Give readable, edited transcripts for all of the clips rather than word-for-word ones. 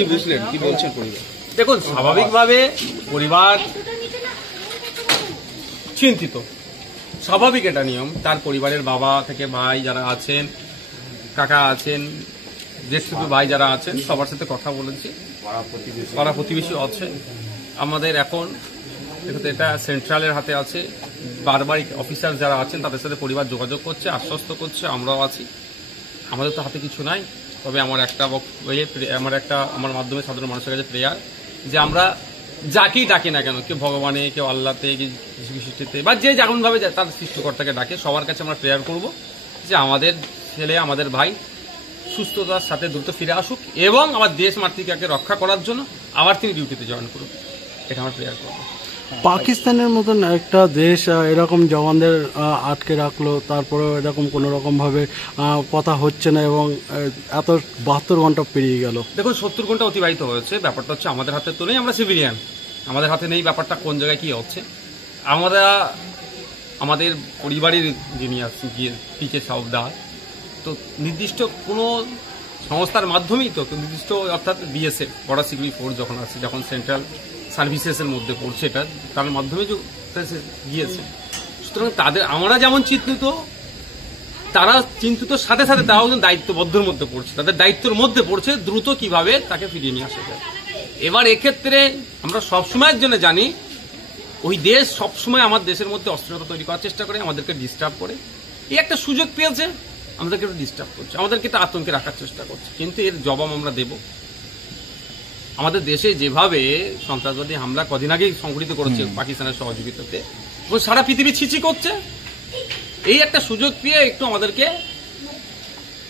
কি বুঝলেন, কি বলছেন পরিবার? দেখুন, স্বাভাবিকভাবে পরিবার চিন্তিত, স্বাভাবিক এটা নিয়ম। তার পরিবারের বাবা থেকে ভাই যারা আছেন, কাকা আছেন, জ্যেষ্ঠ ভাই যারা আছেন, সবার সাথে কথা বলেছি। পাড়া প্রতিবেশী আছে আমাদের। এখন এটা সেন্ট্রালের হাতে আছে। বারবার অফিসার যারা আছেন তাদের সাথে পরিবার যোগাযোগ করছে, আশ্বস্ত করছে, আমরাও আছি। আমাদের তো হাতে কিছু নাই। তবে আমার মাধ্যমে সাধারণ মানুষের কাছে প্রেয়ার যে আমরা যাকেই ডাকি না কেন, কেউ ভগবানে, কেউ আল্লাহতে, কিছু কিছুতে, বা যে যেমন ভাবে তার সৃষ্টিকর্তাকে ডাকে, সবার কাছে আমরা প্রেয়ার করব যে আমাদের ছেলে, আমাদের ভাই সুস্থতার সাথে দ্রুত ফিরে আসুক এবং আমার দেশ মাতৃকাকে রক্ষা করার জন্য আবার তিনি ডিউটিতে জয়েন করুক। এটা আমরা প্রেয়ার করবো। পাকিস্তানের মতন একটা দেশ এরকম জওয়ানদের আটকে রাখলো, তারপরেও এরকম কোন রকম ভাবে কথা হচ্ছে না এবং এত 72 ঘন্টা পেরিয়ে গেল। দেখুন, 70 ঘন্টা অতিবাহিত হয়েছে। ব্যাপারটা হচ্ছে আমাদের হাতে তো নেই, আমরা সিভিলিয়ান, আমাদের হাতে নেই ব্যাপারটা কোন জায়গায় কি হচ্ছে। আমরা আমাদের পরিবারের যিনি আছেন, গিয়ে পিকে সাউদার, তো নির্দিষ্ট কোনো সংস্থার মাধ্যমেই তো নির্দিষ্ট, অর্থাৎ বিএসএফ, বর্ডার সিকিউরিটি ফোর্স যখন আছে, যখন সেন্ট্রাল সার্ভিসেসের মধ্যে পড়ছে, এটা তার মাধ্যমে গিয়েছে। সুতরাং তাদের, আমরা যেমন চিন্তিত, তারা চিন্তিত, সাথে সাথে তারাও দায়িত্ববদ্ধের মধ্যে পড়ছে, তাদের দায়িত্বের মধ্যে পড়ছে দ্রুত কিভাবে তাকে ফিরিয়ে নিয়ে আসা যায়। এবার এক্ষেত্রে আমরা সবসময়ের জন্য জানি, ওই দেশ সবসময় আমার দেশের মধ্যে অস্থিরতা তৈরি করার চেষ্টা করে, আমাদেরকে ডিস্টার্ব করে। এই একটা সুযোগ পেয়েছে, আমাদেরকে একটু ডিস্টার্ব করছে, আমাদেরকে একটা আতঙ্কে রাখার চেষ্টা করছে। কিন্তু এর জবাব আমরা দেব। আমাদের দেশে যেভাবে সন্ত্রাসবাদী হামলা কদিন আগেই সংঘটিত করেছে পাকিস্তানের সহযোগিতাতে, সারা পৃথিবী ছিচি করছে। এই একটা সুযোগ পেয়ে একটু আমাদেরকে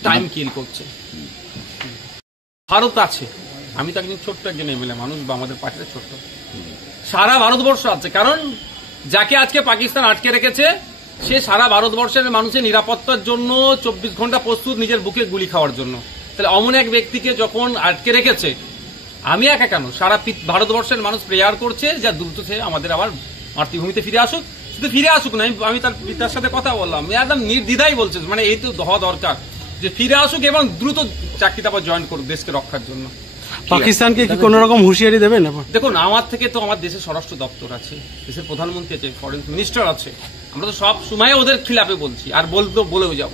টাইম কিল করছে। ভারত আছে, আমি তো একজন ছোট্ট একজন এমএলএ মানুষ, বা আমাদের পার্টিতে ছোট্ট, সারা ভারতবর্ষ আছে। কারণ যাকে আজকে পাকিস্তান আটকে রেখেছে, সে সারা ভারতবর্ষের মানুষের নিরাপত্তার জন্য 24 ঘন্টা প্রস্তুত নিজের বুকে গুলি খাওয়ার জন্য। তাহলে অমন এক ব্যক্তিকে যখন আটকে রেখেছে, আমি একা কেন, সারা ভারতবর্ষের মানুষ প্রেয়ার করছে যা দ্রুত সে আমাদের আবার মাতৃভূমিতে ফিরে আসুক। শুধু ফিরে আসুক না, আমি তার সাথে কথা বললাম, একদম নির্দ্বিধাই বলছে, মানে এই তো হওয়া দরকার যে ফিরে আসুক এবং দ্রুত চাকরিতে আবার জয়েন করুক দেশকে রক্ষার জন্য। পাকিস্তানকে কি কোন রকম হুঁশিয়ারি দেবেন? দেখুন, আমার থেকে তো আমার দেশের স্বরাষ্ট্র দপ্তর আছে, দেশের প্রধানমন্ত্রী আছে, ফরেন মিনিস্টার আছে, আমরা তো সব সময় ওদের খিলাফে বলছি, আর বলেও যাব।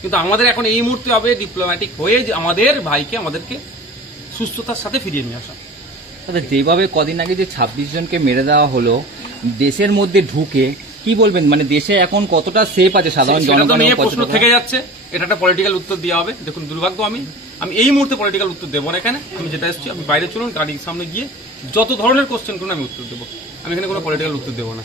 কিন্তু আমাদের এখন এই মুহূর্তে হবে ডিপ্লোম্যাটিক হয়ে আমাদের ভাইকে, আমাদেরকে সুস্থতার সাথে ফিরিয়ে নিয়ে আসা। যেভাবে কদিন আগে যে 26 জনকে মেরে দেওয়া হলো দেশের মধ্যে ঢুকে, কি বলবেন, মানে দেশে এখন কতটা সেফ আছে সাধারণ জনগণের? প্রশ্ন থেকে যাচ্ছে, এটা একটা পলিটিক্যাল উত্তর দেওয়া হবে। দেখুন, দুর্ভাগ্য আমি এই মুহূর্তে পলিটিক্যাল উত্তর দেবো না। এখানে আমি যেটা এসেছি, আপনি বাইরে চলুন, গাড়ির সামনে গিয়ে যত ধরনের কোশ্চেন করুন আমি উত্তর দেবো। আমি এখানে কোনো পলিটিক্যাল উত্তর দেবো না।